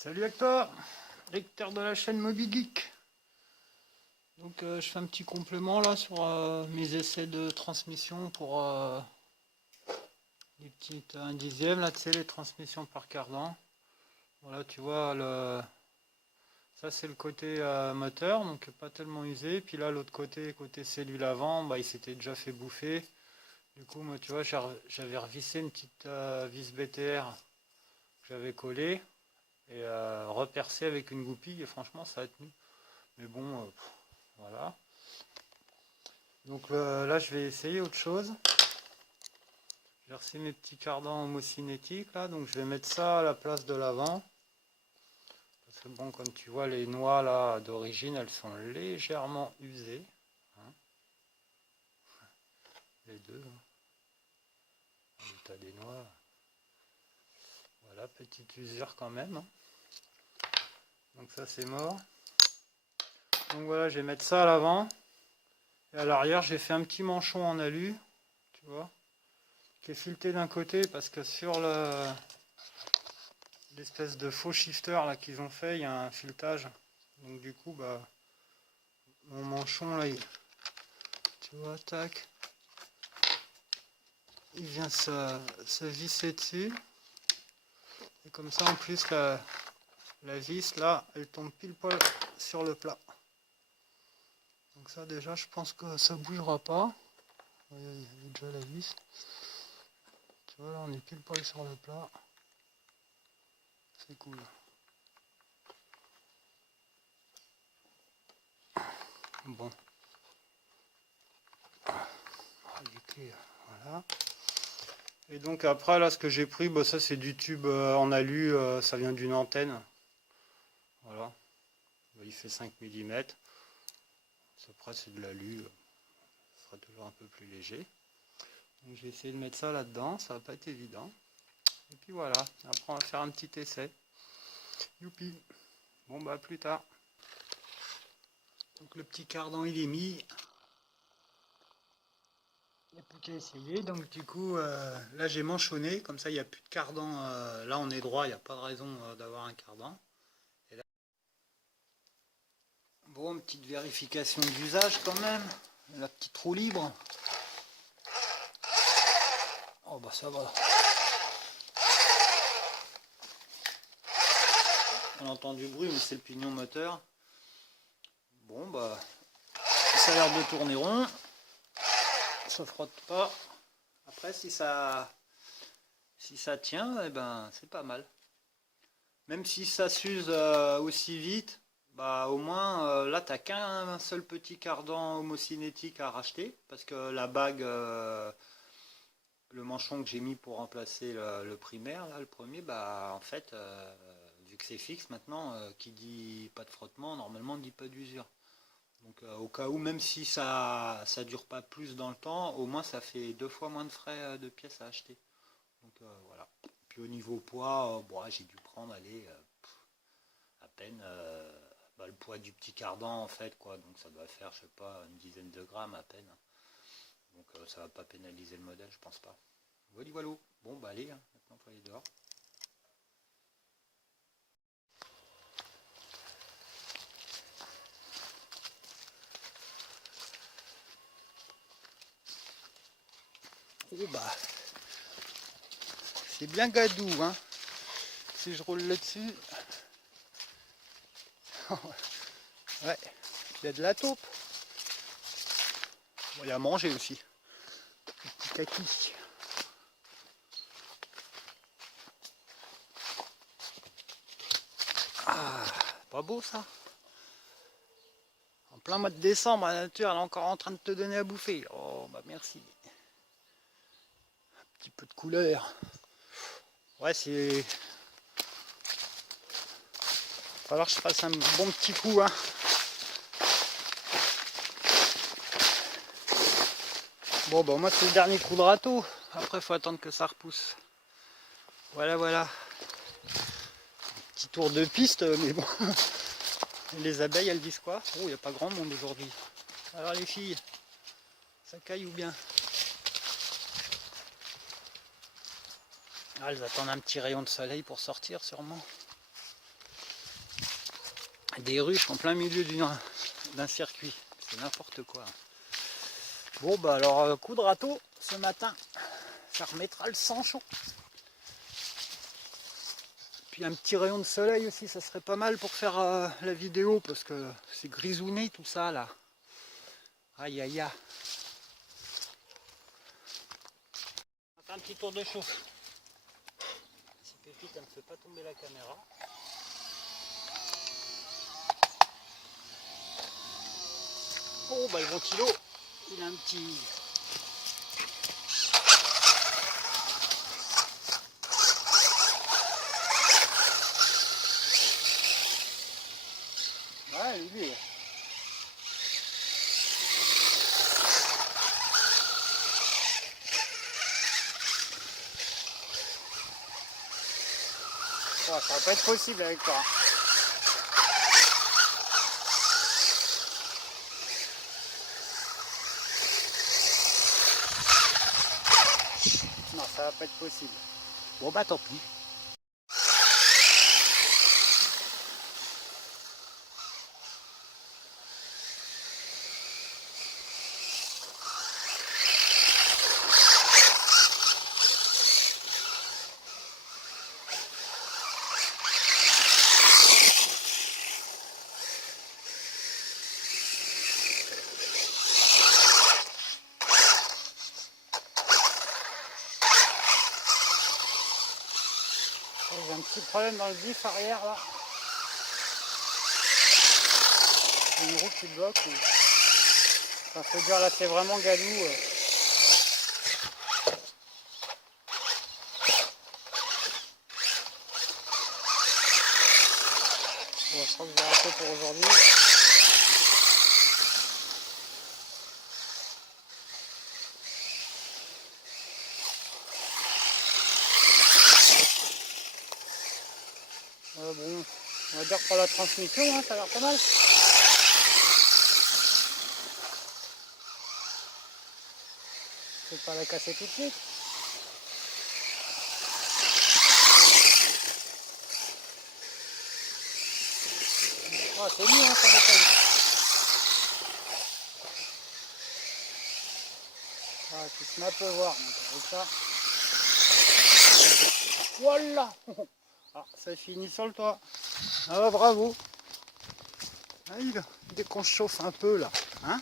Salut à toi, lecteur de la chaîne Moby Geek. Donc je fais un petit complément là sur mes essais de transmission pour les petites 1/10, là tu sais, les transmissions par cardan. Voilà, tu vois, ça c'est le côté moteur, donc pas tellement usé. Puis là l'autre côté cellule avant, bah, il s'était déjà fait bouffer. Du coup moi tu vois, j'avais revissé une petite vis BTR que j'avais collée et repercé avec une goupille et franchement ça a tenu. Mais bon, voilà. Donc là, je vais essayer autre chose. J'ai reçu mes petits cardans homocinétiques là, donc je vais mettre ça à la place de l'avant. Parce que bon, comme tu vois, les noix là d'origine, elles sont légèrement usées. Hein. Les deux. Hein. L'état des noix. Voilà, petite usure quand même. Hein. Donc ça, c'est mort. Donc voilà, je vais mettre ça à l'avant. Et à l'arrière, j'ai fait un petit manchon en alu. Tu vois, qui est fileté d'un côté parce que sur l'espèce de faux shifter là qu'ils ont fait, il y a un filetage. Donc du coup, bah, mon manchon là, tu vois, tac, il vient se visser dessus. Et comme ça, en plus, la vis là, elle tombe pile poil sur le plat. Donc ça, déjà, je pense que ça bougera pas. Il y a déjà la vis. Tu vois, là, on est pile poil sur le plat. C'est cool. Bon. Les clés, voilà. Et donc après là ce que j'ai pris, bah, ça c'est du tube en alu, ça vient d'une antenne. Voilà. Il fait 5 mm. Après c'est de l'alu, ça sera toujours un peu plus léger. Donc j'ai essayé de mettre ça là-dedans, ça va pas être évident. Et puis voilà, après on va faire un petit essai. Youpi. Bon bah à plus tard. Donc le petit cardan il est mis. Il n'y a plus qu'à essayer. Donc du coup là j'ai manchonné, comme ça il n'y a plus de cardan. Là on est droit, il n'y a pas de raison d'avoir un cardan. Et là... Bon, petite vérification d'usage quand même. La petite roue libre. Oh bah ça va. On entend du bruit mais c'est le pignon moteur. Bon bah ça a l'air de tourner rond. Ça frotte pas. Après si ça tient, eh ben c'est pas mal. Même si ça s'use aussi vite, bah au moins là t'as qu'un seul petit cardan homocinétique à racheter. Parce que la bague, le manchon que j'ai mis pour remplacer le primaire, là, le premier, bah en fait, vu que c'est fixe maintenant, qui dit pas de frottement, normalement ne dit pas d'usure. Donc au cas où, même si ça dure pas plus dans le temps, au moins ça fait 2 fois moins de frais de pièces à acheter. Donc voilà. Puis au niveau poids, bon, j'ai dû prendre, allez, à peine bah, le poids du petit cardan en fait, quoi. Donc ça doit faire, je sais pas, une dizaine de grammes à peine. Donc ça va pas pénaliser le modèle, je pense pas. Voilà, voilà. Bon, bah allez, hein. Maintenant il faut aller dehors. Oh bah, c'est bien gadou, hein. Si je roule là-dessus, ouais, il y a de la taupe. Bon, il y a à manger aussi. Le petit kaki. Ah, pas beau ça. En plein mois de décembre, la nature elle est encore en train de te donner à bouffer. Oh bah merci. Un petit peu de couleur. Ouais, c'est... Va falloir que je fasse un bon petit coup, hein. Bon bah moi c'est le dernier coup de râteau. Après faut attendre que ça repousse. Voilà, voilà. Petit tour de piste, mais bon. Les abeilles elles disent quoi? Oh, il n'y a pas grand monde aujourd'hui. Alors les filles, ça caille ou bien? Ah, elles attendent un petit rayon de soleil pour sortir sûrement. des ruches en plein milieu d'un circuit. C'est n'importe quoi. Bon bah alors coup de râteau ce matin, ça remettra le sang chaud. Puis un petit rayon de soleil aussi, ça serait pas mal pour faire la vidéo parce que c'est grisouné tout ça là. Aïe aïe aïe. On va faire un petit tour de chauffe. Si Pépite elle me fait pas tomber la caméra. Oh bah le ventilo, il a un petit... Ouais, lui. Oh, ça va pas être possible avec toi. Non, ça va pas être possible. Bon bah tant pis. J'ai un petit problème dans le vif arrière là. J'ai une roue qui bloque. Enfin, faut dire là c'est vraiment galou. Bon, je crois que je vais arrêter pour aujourd'hui. Bon, on va dire pour la transmission, hein, ça a l'air pas mal. Je vais pas la casser tout de suite. Ah, c'est mieux, hein, ça va pas eu. Ah, tu te mets à pleuvoir, donc avec ça. Voilà. Ah, ça finit sur le toit. Ah bah, bravo. Ah, dès qu'on se chauffe un peu là, hein.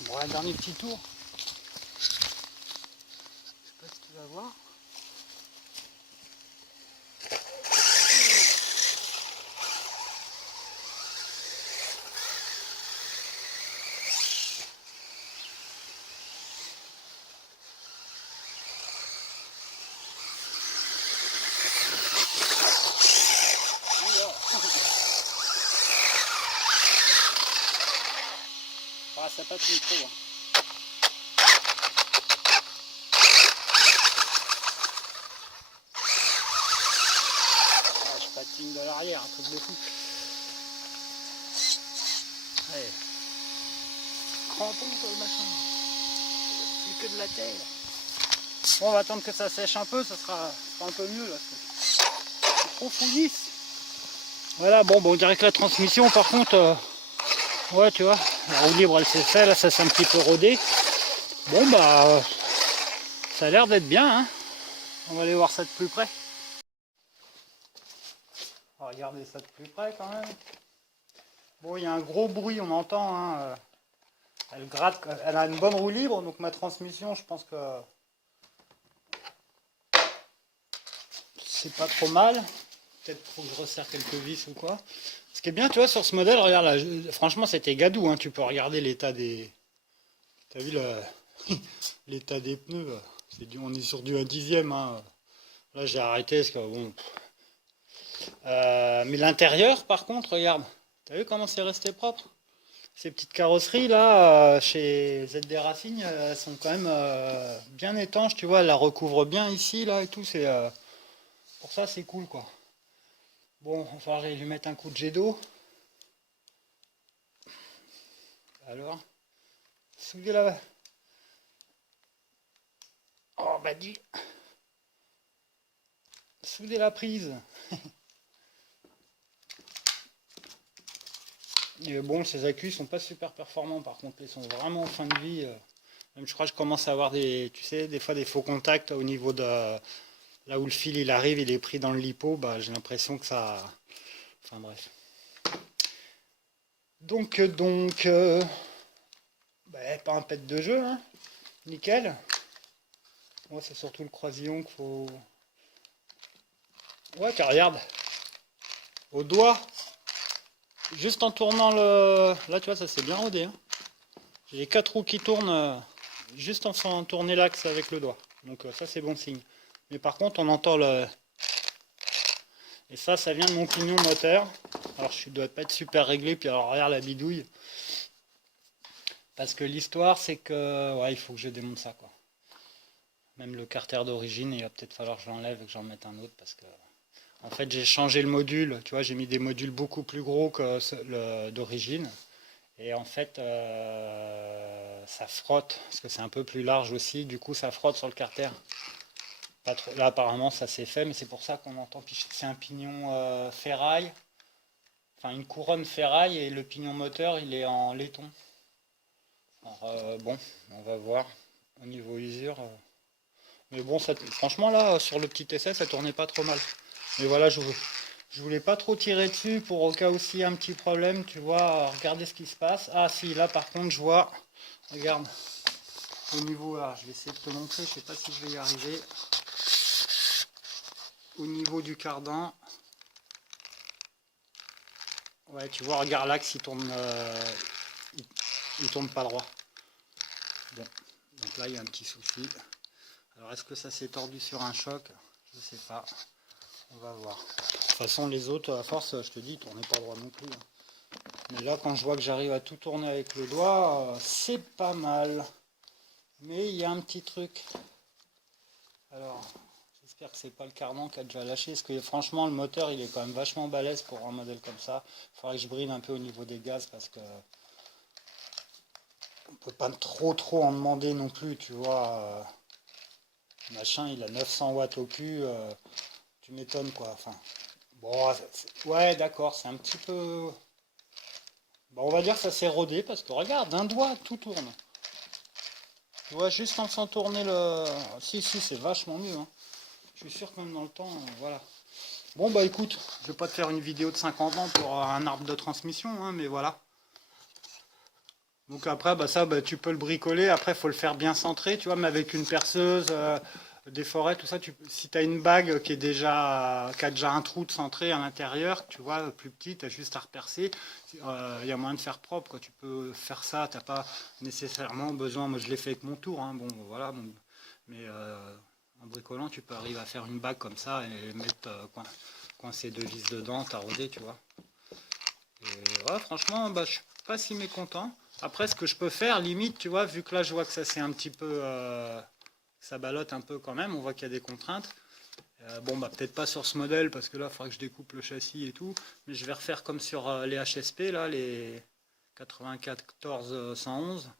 Bon, un dernier petit tour. Je sais pas si tu vas voir. Ah, ça patine trop. Hein. Ah, je patine de l'arrière, un truc de fou. Allez. Crampon sur le machin. C'est que de la terre. Bon, on va attendre que ça sèche un peu, ça sera un peu mieux là. C'est trop fouillisse. Voilà, bon, on dirait que la transmission par contre, ouais, tu vois, la roue libre elle s'est faite, là ça s'est un petit peu rodé. Bon bah, ça a l'air d'être bien, hein. On va aller voir ça de plus près. On va regarder ça de plus près quand même. Bon, il y a un gros bruit, on entend, hein. Elle gratte, elle a une bonne roue libre, donc ma transmission, je pense que c'est pas trop mal. Peut-être faut que je resserre quelques vis ou quoi. Ce qui est bien, tu vois, sur ce modèle, regarde là, franchement, c'était gadou, hein. Tu peux regarder l'état des... T'as vu l'état des pneus, on est sur du 1/10, hein. Là, j'ai arrêté parce que bon. Mais l'intérieur, par contre, regarde. T'as vu comment c'est resté propre? Ces petites carrosseries là, chez ZD Racing, elles sont quand même bien étanches, tu vois, elles la recouvrent bien ici là et tout. C'est pour ça, c'est cool quoi. Bon, il va falloir lui mettre un coup de jet d'eau. Alors, souder la... Oh bah dis, souder la prise. Et bon, ces accus sont pas super performants, par contre, ils sont vraiment en fin de vie. Même je crois que je commence à avoir tu sais, des fois des faux contacts au niveau de là où le fil il arrive, il est pris dans le lipo, bah j'ai l'impression que ça. Enfin bref. Donc, bah, pas un pet de jeu, hein. Nickel. Moi, c'est surtout le croisillon qu'il faut. Ouais, tu regarde. Au doigt. Juste en tournant le. Là, tu vois, ça c'est bien rodé, hein. J'ai les 4 roues qui tournent juste en faisant tourner l'axe avec le doigt. Donc ça c'est bon signe. Mais par contre on entend le... Et ça vient de mon pignon moteur. Alors je dois pas être super réglé, puis alors regarde la bidouille. Parce que l'histoire c'est que... Ouais, il faut que je démonte ça quoi. Même le carter d'origine, il va peut-être falloir que je l'enlève et que j'en mette un autre parce que... En fait j'ai changé le module, tu vois, j'ai mis des modules beaucoup plus gros que d'origine. Et en fait, ça frotte, parce que c'est un peu plus large aussi, du coup ça frotte sur le carter. Pas trop. Là apparemment ça s'est fait, mais c'est pour ça qu'on entend picher. C'est un pignon ferraille, enfin une couronne ferraille, et le pignon moteur il est en laiton. Alors bon, on va voir au niveau usure. Mais bon, franchement là, sur le petit essai, ça tournait pas trop mal. Mais voilà, je voulais pas trop tirer dessus pour au cas où s'il y a un petit problème, tu vois, regarder ce qui se passe. Ah si, là par contre je vois, regarde, au niveau, là, je vais essayer de te montrer, je sais pas si je vais y arriver. Au niveau du cardan, ouais, tu vois, regarde l'axe, il tourne pas droit. Bon, donc là il y a un petit souci. Alors est-ce que ça s'est tordu sur un choc? Je sais pas. On va voir. De toute façon, les autres, à force, je te dis, ils tournaient pas droit non plus. Mais là, quand je vois que j'arrive à tout tourner avec le doigt, c'est pas mal. Mais il y a un petit truc. Alors, j'espère que c'est pas le cardan qui a déjà lâché. Parce que franchement, le moteur, il est quand même vachement balèze pour un modèle comme ça. Il faudrait que je bride un peu au niveau des gaz parce que on peut pas trop en demander non plus, tu vois. Machin, il a 900 watts au cul. Tu m'étonnes quoi. Enfin, bon, ouais, d'accord, c'est un petit peu. Bon, on va dire que ça s'est rodé parce que regarde, d'un doigt, tout tourne. Tu vois, juste en faisant tourner le... Si, c'est vachement mieux. Hein. Je suis sûr que même dans le temps, voilà. Bon, bah écoute, je vais pas te faire une vidéo de 50 ans pour un arbre de transmission, hein, mais voilà. Donc après, bah ça, bah, tu peux le bricoler. Après, il faut le faire bien centré, tu vois, mais avec une perceuse, des forêts, tout ça. Si tu as une bague qui a déjà un trou de centré à l'intérieur, tu vois, plus petit, tu as juste à repercer. Il y a moyen de faire propre, quoi. Tu peux faire ça, tu n'as pas nécessairement besoin. Moi, je l'ai fait avec mon tour, hein, bon, voilà. Bon, mais en bricolant, tu peux arriver à faire une bague comme ça et mettre coincer deux vis dedans, t'arroser, tu vois. Et ouais, franchement, bah, je suis pas si mécontent. Après, ce que je peux faire, limite, tu vois, vu que là, je vois que ça c'est un petit peu... ça ballotte un peu quand même, on voit qu'il y a des contraintes. Bon, bah peut-être pas sur ce modèle, parce que là, il faudra que je découpe le châssis et tout. Mais je vais refaire comme sur les HSP, là, les 94 111.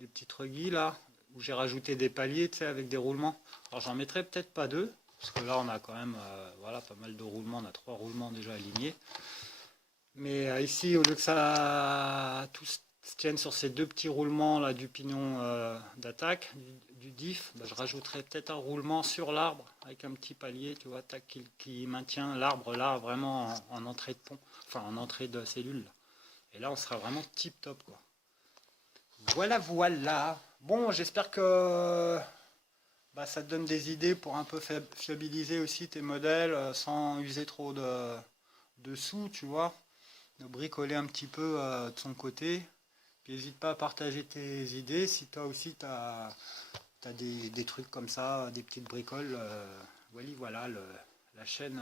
Les petits truggy, là, où j'ai rajouté des paliers, tu sais, avec des roulements. Alors, j'en mettrai peut-être pas deux, parce que là, on a quand même, voilà, pas mal de roulements. On a 3 roulements déjà alignés. Mais ici, au lieu que ça tout se tienne sur ces deux petits roulements là du pignon d'attaque, du diff, bah, je rajouterai peut-être un roulement sur l'arbre avec un petit palier, tu vois, tac, qui maintient l'arbre là vraiment en entrée de pont, enfin en entrée de cellule. Là. Et là, on sera vraiment tip top quoi. Voilà, voilà. Bon, j'espère que bah, ça te donne des idées pour un peu fiabiliser aussi tes modèles sans user trop de sous, tu vois. De bricoler un petit peu de son côté. Puis n'hésite pas à partager tes idées. Si toi aussi tu as des trucs comme ça, des petites bricoles, voilà, la chaîne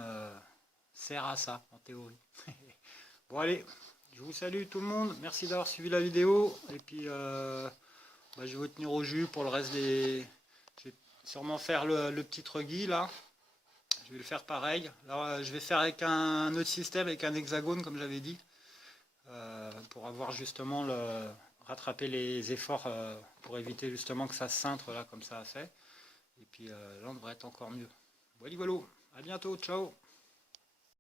sert à ça en théorie. Bon allez, je vous salue tout le monde. Merci d'avoir suivi la vidéo. Et puis bah, je vais vous tenir au jus pour le reste des... Je vais sûrement faire le petit truggy là. Je vais le faire pareil. Alors, je vais faire avec un autre système, avec un hexagone comme j'avais dit. Pour avoir justement rattraper les efforts pour éviter justement que ça se cintre là comme ça a fait. Et puis là on devrait être encore mieux. Voilà, à bientôt, ciao.